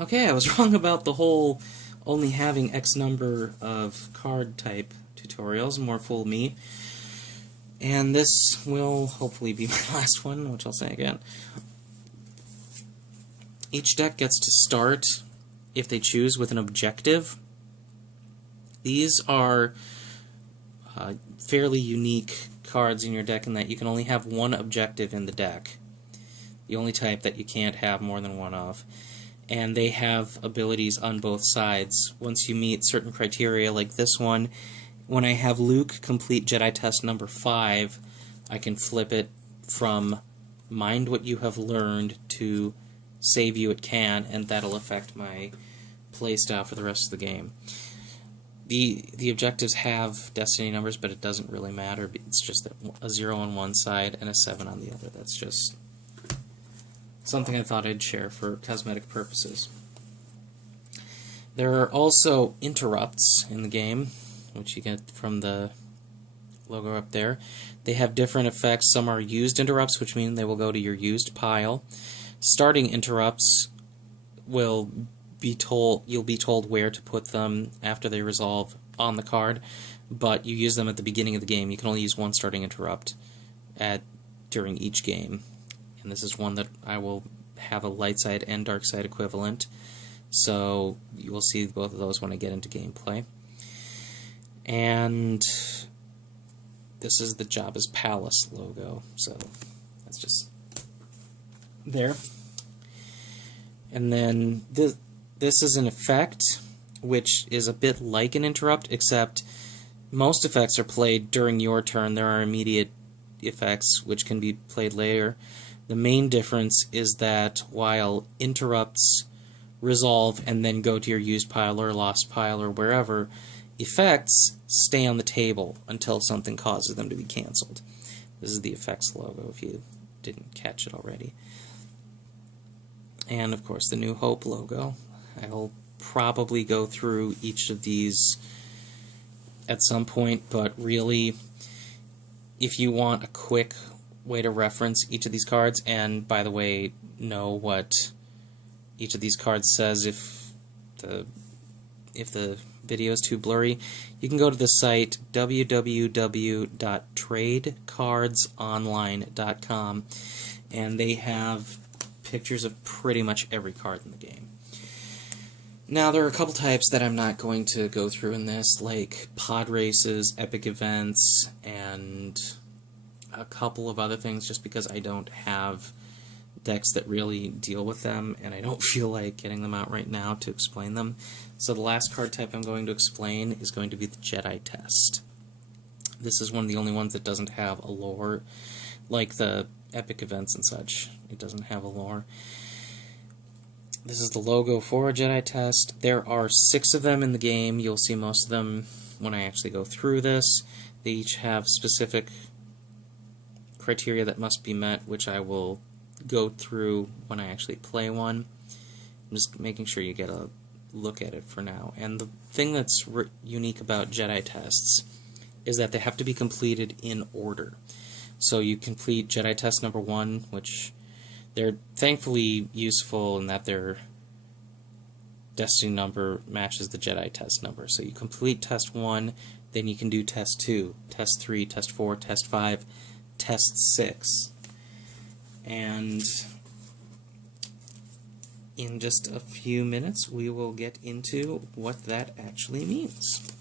Okay, I was wrong about the whole only having X number of card type tutorials. More fool me. And this will hopefully be my last one, which I'll say again. Each deck gets to start, if they choose, with an objective. These are fairly unique cards in your deck in that you can only have one objective in the deck. The only type that you can't have more than one of. And they have abilities on both sides. Once you meet certain criteria, like this one, when I have Luke complete Jedi Test number 5, I can flip it from Mind What You Have Learned to Save You It Can, and that'll affect my playstyle for the rest of the game. The objectives have destiny numbers, but it doesn't really matter. It's just a 0 on one side and a 7 on the other. That's just something I thought I'd share for cosmetic purposes. There are also interrupts in the game, which you get from the logo up there. They have different effects. Some are used interrupts, which mean they will go to your used pile. Starting interrupts will be told, you'll be told where to put them after they resolve on the card, but you use them at the beginning of the game. You can only use one starting interrupt during each game. And this is one that I will have a light side and dark side equivalent, so you will see both of those when I get into gameplay. And this is the Jabba's Palace logo, so that's just there. And then this is an effect, which is a bit like an interrupt, except most effects are played during your turn. There are immediate effects, which can be played later. The main difference is that while interrupts resolve and then go to your used pile or lost pile or wherever, effects stay on the table until something causes them to be canceled. This is the effects logo if you didn't catch it already. And of course the New Hope logo. I'll probably go through each of these at some point, but really, if you want a quick way to reference each of these cards, and by the way, know what each of these cards says if the video is too blurry, you can go to the site www.tradecardsonline.com, and they have pictures of pretty much every card in the game. Now, there are a couple types that I'm not going to go through in this, like pod races, epic events, and a couple of other things, just because I don't have decks that really deal with them, and I don't feel like getting them out right now to explain them. So the last card type I'm going to explain is going to be the Jedi Test. This is one of the only ones that doesn't have a lore, like the epic events and such. It doesn't have a lore. This is the logo for a Jedi Test. There are 6 of them in the game. You'll see most of them when I actually go through this. They each have specific criteria that must be met, which I will go through when I actually play one. I'm just making sure you get a look at it for now. And the thing that's unique about Jedi Tests is that they have to be completed in order. So you complete Jedi Test number 1, which they're thankfully useful in that their destiny number matches the Jedi Test number. So you complete Test 1, then you can do Test 2, Test 3, Test 4, Test 5, Test 6. And in just a few minutes, we will get into what that actually means.